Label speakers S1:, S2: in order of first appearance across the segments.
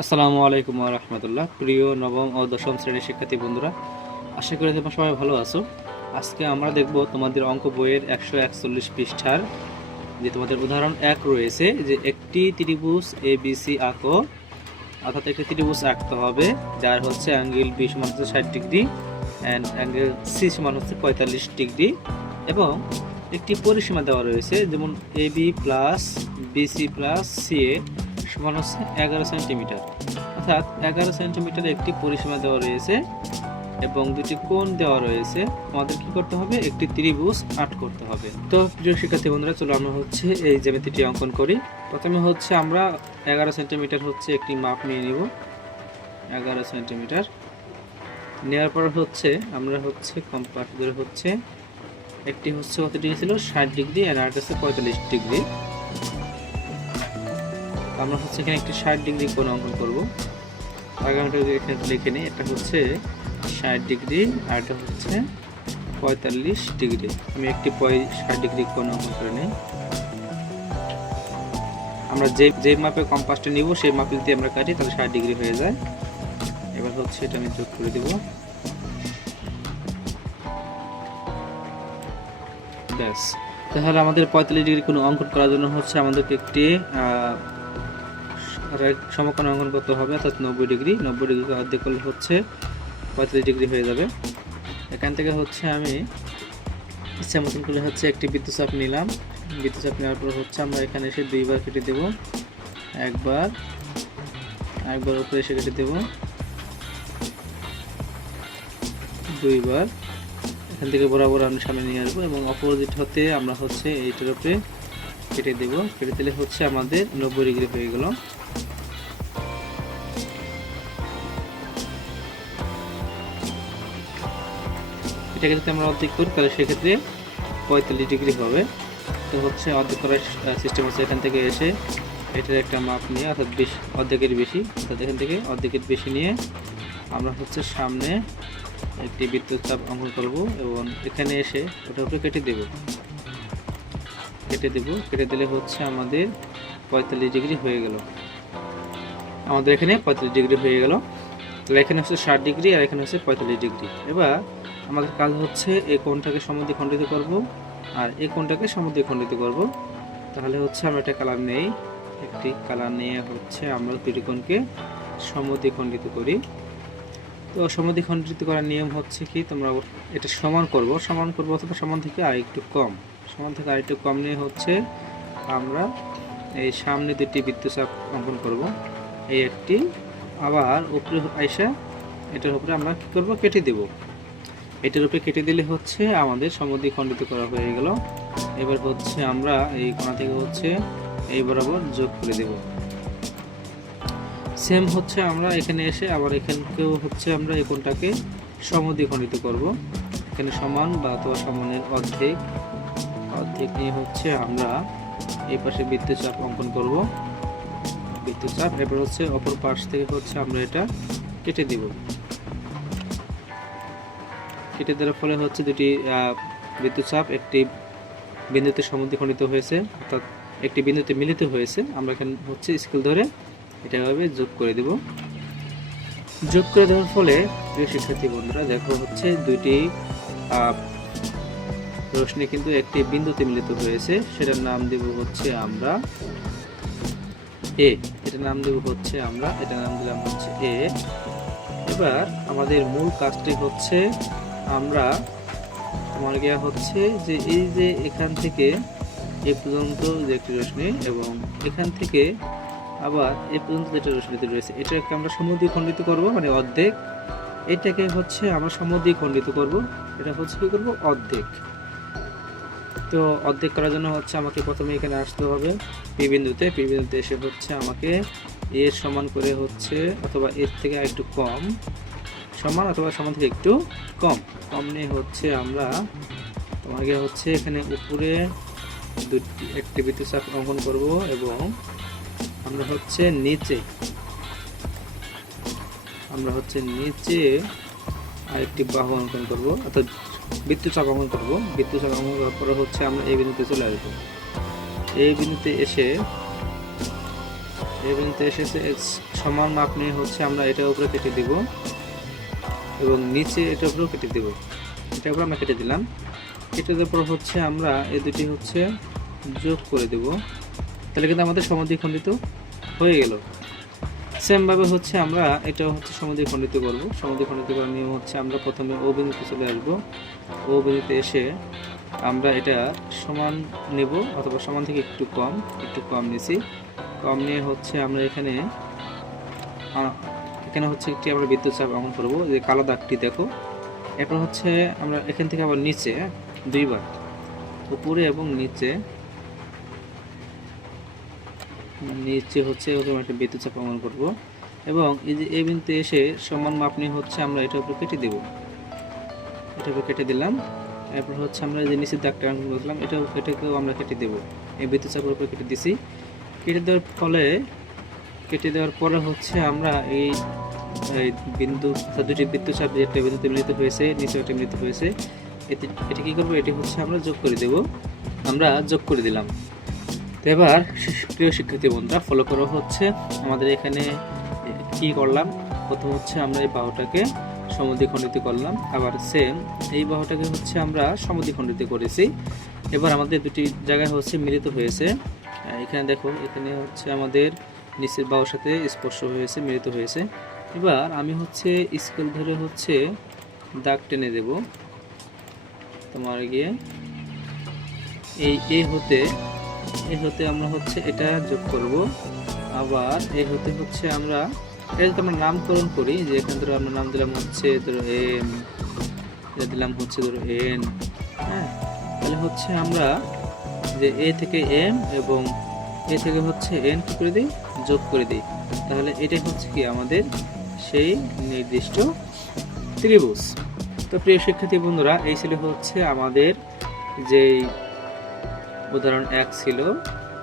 S1: আসসালামু আলাইকুম রহমতুল্লাহ। প্রিয় নবম ও দশম শ্রেণির শিক্ষার্থী বন্ধুরা, আশা করি তোমরা সবাই ভালো আছো। আজকে আমরা দেখব তোমাদের অঙ্ক বইয়ের একশো একচল্লিশ পৃষ্ঠার যে তোমাদের উদাহরণ এক রয়েছে, যে একটি ত্রিভুজ এ বি সি আঁকো, অর্থাৎ একটি ত্রিভুজ আঁকতে হবে, যার হচ্ছে অ্যাঙ্গেল বি সমান হচ্ছে ষাট ডিগ্রি অ্যান্ড অ্যাঙ্গেল সি সমান হচ্ছে পঁয়তাল্লিশ ডিগ্রি এবং একটি পরিসীমা দেওয়া রয়েছে, যেমন A B plus BC plus C A সমান হচ্ছে এগারো সেন্টিমিটার। অর্থাৎ এগারো সেন্টিমিটার একটি পরিসীমা দেওয়া রয়েছে এবং দুটি কোণ দেওয়া রয়েছে। আমাদের কি করতে হবে? একটি ত্রিভুজ আর্ট করতে হবে। তো প্রিয় শিক্ষার্থী বন্ধুরা, চলো আমরা হচ্ছে এই জ্যামিতিটি অঙ্কন করি। প্রথমে হচ্ছে আমরা এগারো সেন্টিমিটার হচ্ছে একটি মাপ নিয়ে নিব। এগারো সেন্টিমিটার। নেওয়ার পর হচ্ছে আমরা হচ্ছে কম্পাস ধরে হচ্ছে একটি হচ্ছে কত ডিগ্রি ছিল? ষাট ডিগ্রি, আর আরেকটা হচ্ছে পঁয়তাল্লিশ ডিগ্রি। আমরা হচ্ছে এখানে একটি ষাট ডিগ্রি কোণ অঙ্কন করব। আগামীটা এখানে লিখে নিই, এটা হচ্ছে ষাট ডিগ্রি আর এটা হচ্ছে পঁয়তাল্লিশ ডিগ্রি। আমি একটি ষাট ডিগ্রি কোণ অঙ্কন করে নিই। আমরা যে যে মাপে কম্পাসটা নিব, সেই মাপে যদি আমরা কাটি, তাহলে ষাট ডিগ্রি হয়ে যায়। এবার হচ্ছে এটা আমি যোগ করে দেব। ব্যাস। তাহলে আমাদের পঁয়তাল্লিশ ডিগ্রি কোনো অঙ্কন করার জন্য হচ্ছে আমাদেরকে একটি সমকোণ অঙ্কন করতে হবে, অর্থাৎ নব্বই ডিগ্রি নব্বই ডিগ্রি অর্ধেক করলে হচ্ছে পঁয়তাল্লিশ ডিগ্রি হয়ে যাবে। এখান থেকে হচ্ছে আমি ইচ্ছা মতন করলে হচ্ছে একটি বিদ্যুৎ চাপ নিলাম। বিদ্যুৎ চাপ নেওয়ার পর হচ্ছে আমরা এখানে এসে দুইবার কেটে দেব। একবার একবার উপরে এসে কেটে দেব। দুইবার, এখান থেকে বরাবর আমি সামনে নিয়ে আসব এবং অপোজিট হতে আমরা হচ্ছে এইটার উপরে কেটে দেব। কেটে দিলে হচ্ছে আমাদের নব্বই ডিগ্রি হয়ে গেল। এটাকে যদি আমরা অর্ধেক করি, তাহলে সেক্ষেত্রে পঁয়তাল্লিশ ডিগ্রি হবে। তো হচ্ছে অর্ধেক করার সিস্টেম হচ্ছে এখান থেকে এসে এটার একটা মাপ নিয়ে, অর্থাৎ বেশি অর্ধেকের বেশি। অর্থাৎ এখান থেকে অর্ধেকের বেশি নিয়ে আমরা হচ্ছে সামনে একটি বিদ্যুৎ চাপ অঙ্কন করব এবং এখানে এসে ওটার উপরে কেটে দেব। কেটে দেব। কেটে দিলে হচ্ছে আমাদের পঁয়তাল্লিশ ডিগ্রি হয়ে গেল। আমাদের এখানে পঁয়তাল্লিশ ডিগ্রি হয়ে গেল। তাহলে এখানে হচ্ছে ষাট ডিগ্রি আর এখানে হচ্ছে পঁয়তাল্লিশ ডিগ্রি। এবার আমাদের কাজ হচ্ছে এই কোণটাকে সমুদ্রে খণ্ডিত করব আর এই কোণটাকে সমুদ্রে খণ্ডিত করব। তাহলে হচ্ছে আমরা একটা কালার নেই। একটি কালার নিয়ে হচ্ছে আমরা দুটি কোণকে সমুদ্রে খণ্ডিত করি। তো সমুদ্রে খণ্ডিত করার নিয়ম হচ্ছে কি? তোমরা এটা সমান করব। সমান করব অথবা সমান থেকে আর একটু কম। সমান থেকে আর একটু কম নিয়ে হচ্ছে আমরা এই সামনে দুটি বৃত্তচাপ অঙ্কন করব। এই একটি আবার উপরে আইসা এটার উপরে আমরা কি করব? কেটে দেব। এটার উপরে কেটে দিলে হচ্ছে আমাদের সমুদ্রে খণ্ডিত করা হয়ে গেল। এবার হচ্ছে আমরা এই কোণা থেকে হচ্ছে এই বরাবর যোগ করে দেব। সেম হচ্ছে আমরা এখানে এসে আবার এখানকেও হচ্ছে আমরা এই কোণটাকে সমুদ্রে খণ্ডিত করব। এখানে সমান বা অথবা সমানের অর্ধেক নিয়ে হচ্ছে আমরা এই পাশে বৃত্তচাপ অঙ্কন করব। বৃত্তচাপ এবার হচ্ছে অপর পাশ থেকে হচ্ছে আমরা এটা কেটে দিব। কেটে দেওয়ার ফলে হচ্ছে দুটি বৃত্তচাপ একটি বিন্দুতে সমুদ্রে খণ্ডিত হয়েছে, অর্থাৎ একটি বিন্দুতে মিলিত হয়েছে। আমরা এখানে হচ্ছে স্কেল ধরে এটা এভাবে যোগ করে দেব। যোগ করে দেওয়ার ফলে, প্রিয় শিক্ষার্থী বন্ধুরা, দেখো হচ্ছে দুইটি রশ্মি কিন্তু একটি বিন্দুতে মিলিত হয়েছে। সেটার নাম দেব হচ্ছে আমরা এ এটার নাম দেব হচ্ছে আমরা, এটার নাম দিলাম হচ্ছে এ এবার আমাদের মূল কাজটি হচ্ছে আমরা, আমার গিয়া হচ্ছে যে এই যে এখান থেকে এ পর্যন্ত যে একটি রশ্মি এবং এখান থেকে আবার এ পর্যন্ত যেটা রশ্মিতে রয়েছে, এটাকে আমরা সমুদ্রে খণ্ডিত করব মানে অর্ধেক। এটাকে হচ্ছে আমরা সমুদ্রে খণ্ডিত করব, এটা হচ্ছে কি করব? অর্ধেক। তো অর্ধেক করার জন্য হচ্ছে আমাকে প্রথমে এখানে আসতে হবে। পি বিন্দুতে পি বিন্দুতে এসে হচ্ছে আমাকে এর সমান করে হচ্ছে অথবা এর থেকে একটু কম, সমান অথবা সমান থেকে একটু কম। কম নিয়ে হচ্ছে আমরা তোমাকে হচ্ছে এখানে উপরে দুটি, একটি বিদ্যুৎ চাপ অঙ্কন করব এবং আমরা হচ্ছে নিচে, আমরা হচ্ছে নিচে আরেকটি বাহু অঙ্কন করব। অর্থাৎ বিদ্যুৎ চাপ অঙ্কন করব। বিদ্যুৎ চাপ করার পরে হচ্ছে আমরা এই বিন্দুতে চলে আসব। এই বিন্দুতে এসে, এই বিন্দুতে এসেছে এস- সমান মাপ নিয়ে হচ্ছে আমরা এটার উপরে কেটে দিব এবং নিচে এটার উপরেও কেটে দিব। এটার উপরে আমরা কেটে দিলাম। কেটে দেওয়ার পর হচ্ছে আমরা এই দুটি হচ্ছে যোগ করে দেব। তাহলে কিন্তু আমাদের সমদ্বিখণ্ডিত হয়ে গেল। সেমভাবে হচ্ছে আমরা এটা হচ্ছে সমদ্বিখণ্ডিত করব। সমদ্বিখণ্ডিত করার নিয়ম হচ্ছে আমরা প্রথমে ও বিন্দুতে চলে আসব। ও বিন্দুতে এসে আমরা এটা সমান নেব অথবা সমান থেকে একটু কম একটু কম নিছি কম নিয়ে হচ্ছে আমরা এখানে এখানে হচ্ছে একটি আমরা বিদ্যুৎ চাপ অঙ্কন করব যে কালো দাগটি দেখো। এখন হচ্ছে আমরা এখান থেকে আবার নিচে দুইবার, উপরে এবং নিচে নিচে হচ্ছে ওরকম একটা বিদ্যুৎ চাপ অঙ্কন করব। এবং এই যে এই বিন্দুতে এসে সমান মাপ নিয়ে হচ্ছে আমরা এটার উপর কেটে দেব। উপর কেটে দিলাম। এরপর হচ্ছে আমরা যে নিচের দাগটা অঙ্কন করলাম এটা এটাকেও আমরা কেটে দেবো। এই বিদ্যুৎ চাপের উপর কেটে দিছি। কেটে দেওয়ার ফলে কেটে দেওয়ার পরে হচ্ছে আমরা এই বিন্দু দুটি বিদ্যুৎ চাপ যেটা বিন্দুতে মিলিত হয়েছে নিচে একটা মিলিত হয়েছে, এতে এটা কী করব? এটি হচ্ছে আমরা যোগ করে দেব। আমরা যোগ করে দিলাম। তো এবার প্রিয় শিক্ষার্থী বন্ধুরা ফলো করা হচ্ছে আমাদের এখানে কি করলাম? প্রথম হচ্ছে আমরা এই বাহুটাকে সমদ্বিখণ্ডিত করলাম। আবার সেম এই বাহুটাকে হচ্ছে আমরা সমদ্বিখণ্ডিত করেছি। এবার আমাদের দুটি জায়গায় হচ্ছে মিলিত হয়েছে। এখানে দেখো, এখানে হচ্ছে আমাদের নিচের বাহুর সাথে স্পর্শ হয়েছে, মিলিত হয়েছে। এবার আমি হচ্ছে স্কেল ধরে হচ্ছে দাগ টেনে দেব। তোমার গিয়ে এই এ হতে এ হতে আমরা হচ্ছে এটা যোগ করব। আবার এ হতে হচ্ছে আমরা এটা যদি আমরা নামকরণ করি, যে এখান ধরো আমরা নাম দিলাম হচ্ছে ধরো এম, এটা দিলাম হচ্ছে ধরো এন হ্যাঁ? তাহলে হচ্ছে আমরা যে এ থেকে এম এবং এ থেকে হচ্ছে এন করে দিই? যোগ করে দিই। তাহলে এটাই হচ্ছে কি আমাদের সেই নির্দিষ্ট ত্রিভুজ। তো প্রিয় শিক্ষার্থী বন্ধুরা, এই ছিল হচ্ছে আমাদের যেই উদাহরণ এক ছিল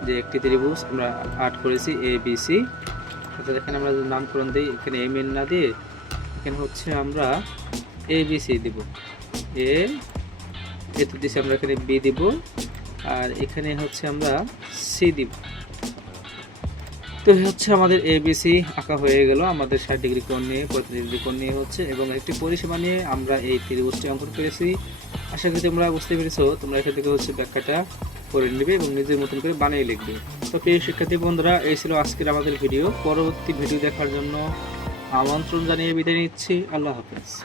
S1: যে একটি ত্রিভুজ আমরা আট করেছি, এ, বি, সি। অর্থাৎ এখানে আমরা যদি নামকরণ দিই, এখানে এম এন না দিয়ে, এখানে হচ্ছে আমরা এ বি সি দিব। এ এতে দিচ্ছি আমরা এখানে বি দিব, আর এখানে হচ্ছে আমরা সি দিব। তো হচ্ছে আমাদের এবিসি আঁকা হয়ে গেল আমাদের ষাট ডিগ্রি কোণ নিয়ে পঁয়ত্রিশ ডিগ্রি কোণ নিয়ে হচ্ছে, এবং একটি পরিসীমা নিয়ে আমরা এই ত্রিভুজটি অঙ্কন করেছি। আশা করি তোমরা বুঝতে পেরেছ, তোমরা এখান থেকে হচ্ছে ব্যাখ্যাটা করে নেবে এবং নিজের মতন করে বানিয়ে লিখবে। তো প্রিয় শিক্ষার্থী বন্ধুরা, এই ছিল আজকের আমাদের ভিডিও। পরবর্তী ভিডিও দেখার জন্য আমন্ত্রণ জানিয়ে বিদায় নিচ্ছি। আল্লাহ হাফেজ।